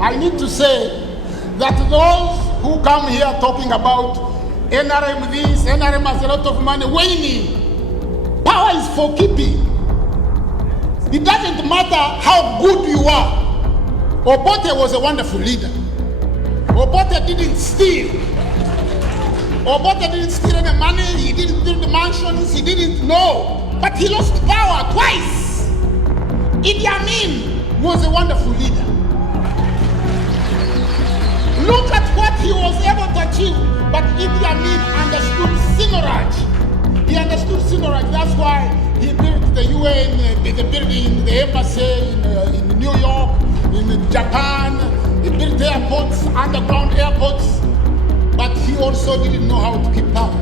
I need to say that those who come here talking about NRM this, NRM has a lot of money, waning. Power is for keeping. It doesn't matter how good you are. Obote was a wonderful leader. Obote didn't steal. Obote didn't steal any money, he didn't build the mansions, he didn't know. But he lost power twice. Idi Amin was a wonderful leader. Look at what he was able to achieve. But Idi Amin understood Sinoraj. He understood Sinoraj. That's why he built the UN, the building, the embassy in New York, in Japan. He built airports, underground airports. But he also didn't know how to keep power.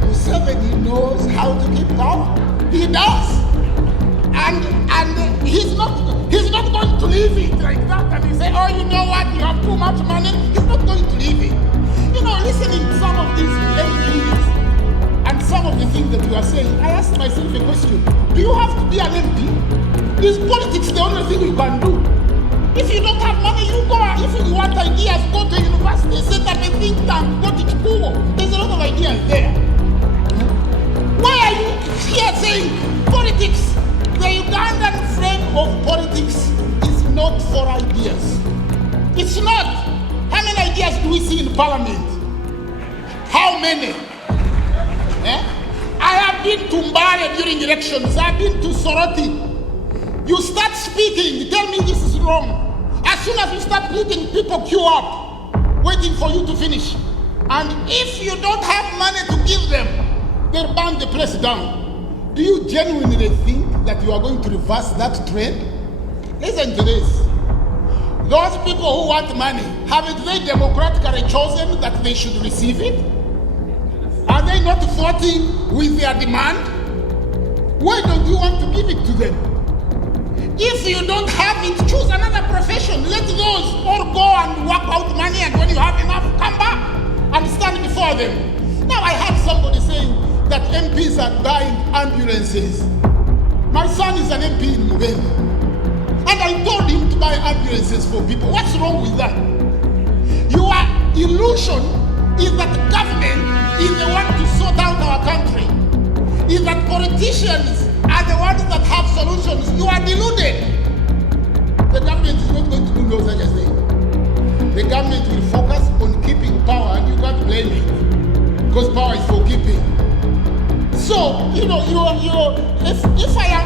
Museveni knows how to keep power. He does. And he's not going to leave it like that and he say, oh, you know what, you have too much money. He's not going to leave it. You know, listening to some of these MPs and some of the things that you are saying, I asked myself a question. Do you have to be an MP? Is politics the only thing you can do? If you don't have money, you go. If you want ideas, go to university, set up a think tank, go to school. There's a lot of ideas there. Why are you here saying politics? The Ugandan frame of politics is not for ideas. It's not. How many ideas do we see in parliament? How many? I have been to Mbare during elections. I've been to Soroti. You start speaking, tell me this is wrong. As soon as you start speaking, people queue up, waiting for you to finish. And if you don't have money to give them, they'll burn the place down. Do you genuinely think that you are going to reverse that trend? Listen to this. Those people who want money, haven't they democratically chosen that they should receive it? Are they not voting with their demand? Why don't you want to give it to them? If you don't have it, choose another profession. Let those all go and work out money, and when you have enough, come back and stand before them. Now I heard somebody saying that MPs are buying ambulances. My son is an MP in Museveni, and I told him to buy ambulances for people. What's wrong with that? Your illusion is that the government is the one to sort out our country, is that politicians are the ones that have solutions. You are deluded. The government is not going to do no such a thing. The government will focus on keeping power, and you can't blame it, because power is for keeping. So, you know,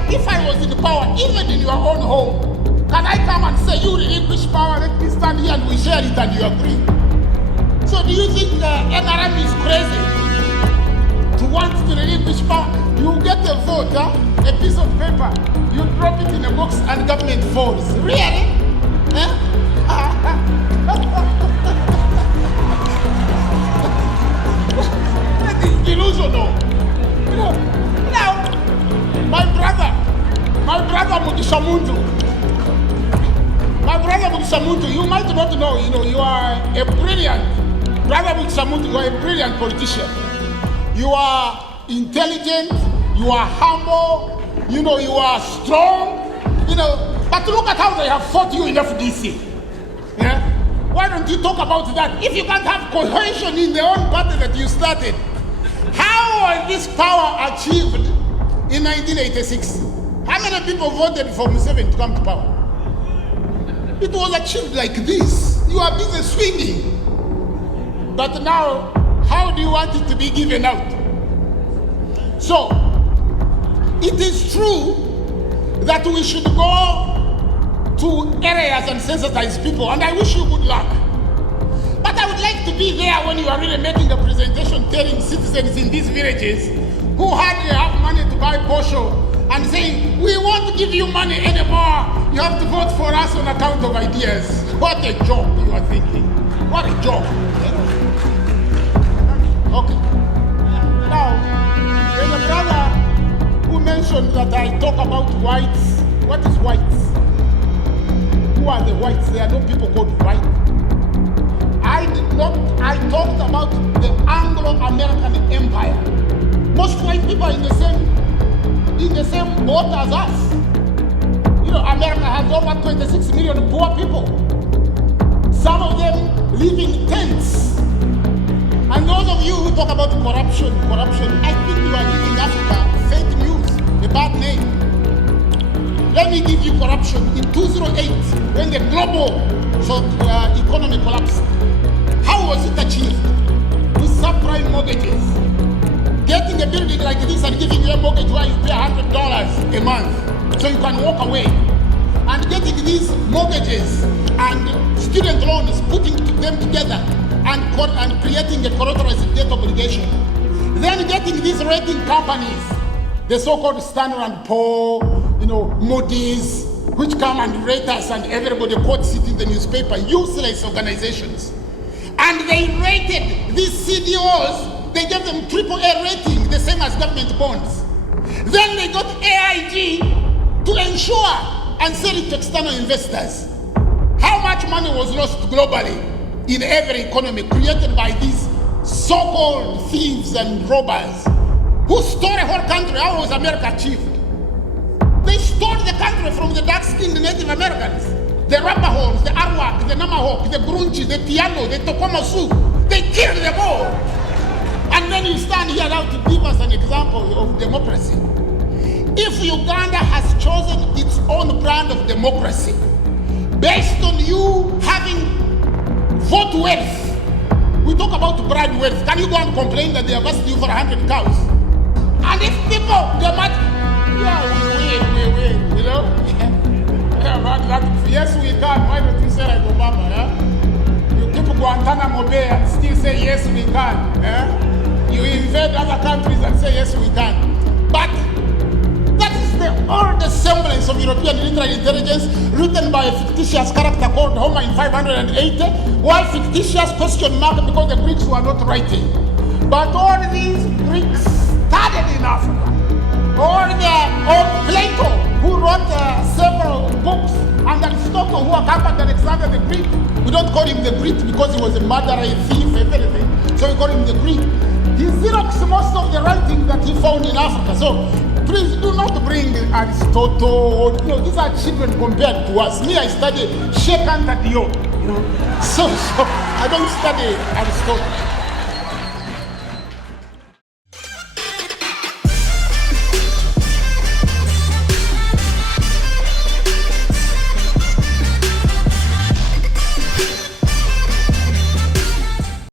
if I was in power, even in your own home, can I come and say, you relinquish power, let me stand here and we share it and you agree? So do you think NRM is crazy to want to relinquish power? You get a vote, a piece of paper, you drop it in a box and government falls. Really? That is delusional. You know, now, my brother Mugishamuntu, you might not know, you are a brilliant, brother Mugishamuntu, you are a brilliant politician. You are intelligent, you are humble, you are strong, but look at how they have fought you in FDC. Yeah? Why don't you talk about that? If you can't have cohesion in the own party that you started, how was this power achieved in 1986? How many people voted for Museveni to come to power? It was achieved like this. You are busy swinging. But now, how do you want it to be given out? So, it is true that we should go to areas and sensitize people, and I wish you good luck. But I would like to be there when you are really making a presentation telling citizens in these villages who hardly have money to buy Posho and saying, we won't give you money anymore. You have to vote for us on account of ideas. What a joke you are thinking. What a joke. Okay. Now, there's a brother who mentioned that I talk about whites. What is whites? Who are the whites? There are no people called white. I talked about the Anglo-American Empire. Most white people are in the same boat as us. America has over 26 million poor people. Some of them live in tents. And those of you who talk about corruption, I think you are giving Africa fake news, a bad name. Let me give you corruption. In 2008, when the global economy collapsed, how was it achieved? With subprime mortgages. Getting a building like this and giving you a mortgage where you pay $100 a month so you can walk away. And getting these mortgages and student loans, putting them together and creating a collateralized debt obligation. Then getting these rating companies, the so-called Standard & Poor, Moody's, which come and rate us and everybody quotes it in the newspaper, useless organizations. And they rated these CDOs, they gave them AAA rating, the same as government bonds. Then they got AIG to ensure and sell it to external investors. How much money was lost globally in every economy created by these so-called thieves and robbers who stole a whole country? How was America achieved? They stole the country from the dark-skinned Native Americans. The Rapahoes, the Arawak, the Namahoe, the Grunchi, the Tiago, the Tokoma Sioux. They killed them all. And then you stand here now to give us an example of democracy. If Uganda has chosen its own brand of democracy, based on you having vote wealth, we talk about brand wealth. Can you go and complain that they have asked you for 100 cows? And if people, they might, we win, yes, we can. Why don't you say like Obama, You keep Guantanamo Bay and still say yes, we can, You invade other countries and say yes, we can. But that is the old semblance of European military intelligence written by a fictitious character called Homer in 580. Why fictitious? Question mark, because the Greeks were not writing. But all these Greeks studied in Africa. Or Plato, who wrote several books, and Aristotle, who accompanied Alexander the Greek. We don't call him the Greek because he was a murderer, a thief, everything. So we call him the Greek. He xeroxed most of the writing that he found in Africa. So please do not bring Aristotle. These are children compared to us. Me, I study Sheikh Anta Diop. So I don't study Aristotle.